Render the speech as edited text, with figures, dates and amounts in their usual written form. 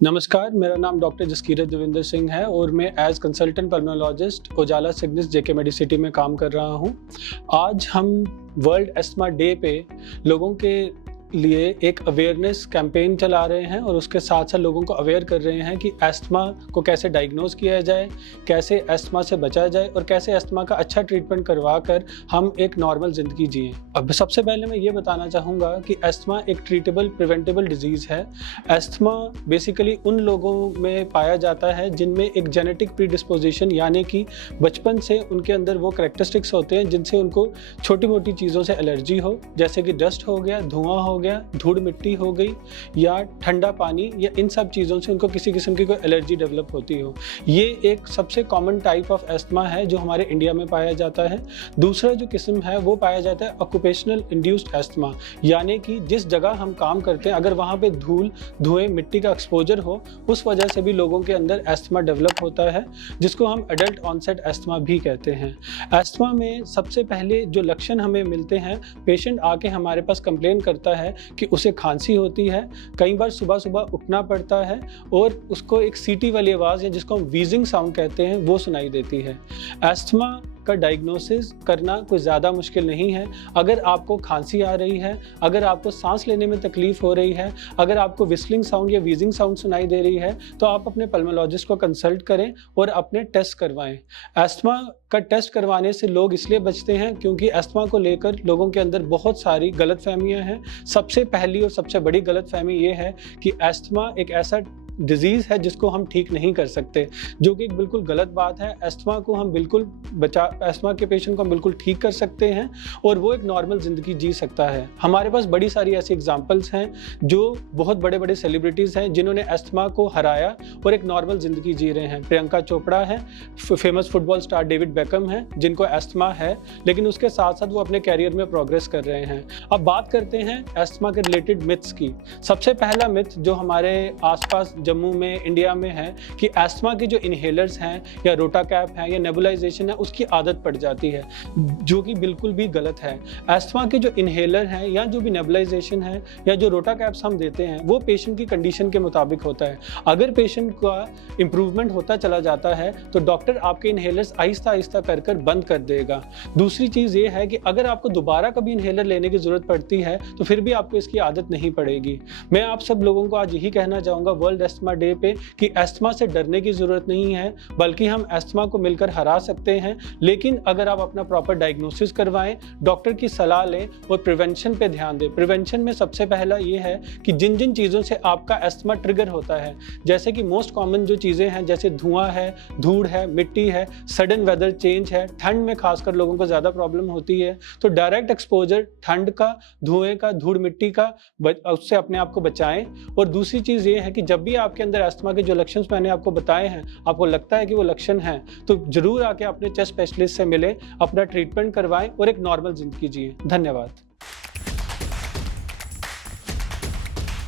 नमस्कार, मेरा नाम डॉक्टर जसकीरत देविंदर सिंह है और मैं एज कंसल्टेंट पल्मोनोलॉजिस्ट उजाला सिग्निस जेके मेडिसिटी में काम कर रहा हूं। आज हम वर्ल्ड एस्थमा डे पे लोगों के लिए एक अवेयरनेस कैंपेन चला रहे हैं और उसके साथ साथ लोगों को अवेयर कर रहे हैं कि एस्थमा को कैसे डायग्नोज किया जाए, कैसे एस्थमा से बचा जाए और कैसे एस्थमा का अच्छा ट्रीटमेंट करवा कर हम एक नॉर्मल ज़िंदगी जिएं। अब सबसे पहले मैं ये बताना चाहूँगा कि एस्थमा एक ट्रीटेबल प्रिवेंटेबल डिजीज़ है। एस्थमा बेसिकली उन लोगों में पाया जाता है जिनमें एक जेनेटिक प्रीडिस्पोजिशन यानी कि बचपन से उनके अंदर वो करैक्टरिस्टिक्स होते हैं जिनसे उनको छोटी मोटी चीज़ों से एलर्जी हो, जैसे कि डस्ट हो गया, धुआं हो गया, धूड़ मिट्टी हो गई या ठंडा पानी, या इन सब चीज़ों से उनको किसी किस्म की कोई एलर्जी डेवलप होती हो। ये एक सबसे कॉमन टाइप ऑफ एस्थमा है जो हमारे इंडिया में पाया जाता है। दूसरा जो किस्म है वो पाया जाता है ऑक्यूपेशनल इंड्यूस्ड एस्थमा, यानी कि जिस जगह हम काम करते हैं अगर वहाँ पे धूल, धुएं, मिट्टी का एक्सपोजर हो, उस वजह से भी लोगों के अंदर एस्थमा डेवलप होता है, जिसको हम एडल्ट ऑनसेट एस्थमा भी कहते हैं। एस्थमा में सबसे पहले जो लक्षण हमें मिलते हैं, पेशेंट आके हमारे पास कंप्लेन करता है कि उसे खांसी होती है, कई बार सुबह सुबह उठना पड़ता है और उसको एक सीटी वाली आवाज़ या जिसको हम वीजिंग साउंड कहते हैं वो सुनाई देती है। एस्थमा का डायग्नोसिस करना कोई ज़्यादा मुश्किल नहीं है। अगर आपको खांसी आ रही है, अगर आपको सांस लेने में तकलीफ हो रही है, अगर आपको विस्लिंग साउंड या वीजिंग साउंड सुनाई दे रही है, तो आप अपने पल्मोलॉजिस्ट को कंसल्ट करें और अपने टेस्ट करवाएं। एस्थमा का टेस्ट करवाने से लोग इसलिए बचते हैं क्योंकि एस्थमा को लेकर लोगों के अंदर बहुत सारी गलतफहमियां हैं। सबसे पहली और सबसे बड़ी गलतफहमी ये है कि एस्थमा एक ऐसा डिजीज़ है जिसको हम ठीक नहीं कर सकते, जो कि एक बिल्कुल गलत बात है। एस्थमा को हम बिल्कुल एस्थमा के पेशेंट को हम बिल्कुल ठीक कर सकते हैं और वो एक नॉर्मल ज़िंदगी जी सकता है। हमारे पास बड़ी सारी ऐसी एग्जांपल्स हैं जो बहुत बड़े बड़े सेलिब्रिटीज़ हैं जिन्होंने एस्थमा को हराया और एक नॉर्मल ज़िंदगी जी रहे हैं। प्रियंका चोपड़ा है, famous football star David become है जिनको एस्थमा है, लेकिन उसके साथ साथ वो अपने कैरियर में प्रोग्रेस कर रहे हैं। अब बात करते हैं एस्थमा के रिलेटेड मिथ्स की। सबसे पहला मिथ जो हमारे आसपास जम्मू में, इंडिया में है कि एस्थमा के जो इनहेलर्स हैं या रोटा कैप है या नेबुलाइजेशन है उसकी आदत पड़ जाती है, जो कि बिल्कुल भी गलत है। एस्थमा के जो इनहेलर हैं या जो भी नेबुलाइजेशन है या जो रोटा कैप्स हम देते हैं वो पेशेंट की कंडीशन के मुताबिक होता है। अगर पेशेंट का इंप्रूवमेंट होता चला जाता है तो डॉक्टर आपके इनहेलर्स आहिस्ता आहिस्ता कर बंद कर देगा। दूसरी चीज़ ये है कि अगर आपको दोबारा कभी इनहेलर लेने की ज़रूरत पड़ती है तो फिर भी आपको इसकी आदत नहीं पड़ेगी। मैं आप सब लोगों को आज यही कहना चाहूँगा वर्ल्ड एस्थमा डे पे कि एस्थमा से डरने की ज़रूरत नहीं है, बल्कि हम एस्थमा को मिलकर हरा सकते हैं। लेकिन अगर आप अपना प्रॉपर डायग्नोसिस करवाएं, डॉक्टर की सलाह लें और प्रिवेंशन पे ध्यान दें। प्रिवेंशन में सबसे पहला ये है कि जिन जिन चीज़ों से आपका एस्थमा ट्रिगर होता है, जैसे कि मोस्ट कॉमन जो चीज़ें हैं जैसे धुआं है, धूड़ है, मिट्टी है, सडन वेदर चेंज है, ठंड में खासकर लोगों को ज़्यादा प्रॉब्लम होती है, तो डायरेक्ट एक्सपोजर ठंड का, धुएं का, धूड़ मिट्टी का, उससे अपने आप को बचाएं। और दूसरी चीज़ ये है कि जब भी आपके अंदर एस्थमा के जो लक्षण मैंने आपको बताए हैं, आपको लगता है कि वो लक्षण हैं, तो जरूर आके अपने चेस्ट स्पेशलिस्ट से मिलें, अपना ट्रीटमेंट करवाएं और एक नॉर्मल जिंदगी जिए। धन्यवाद।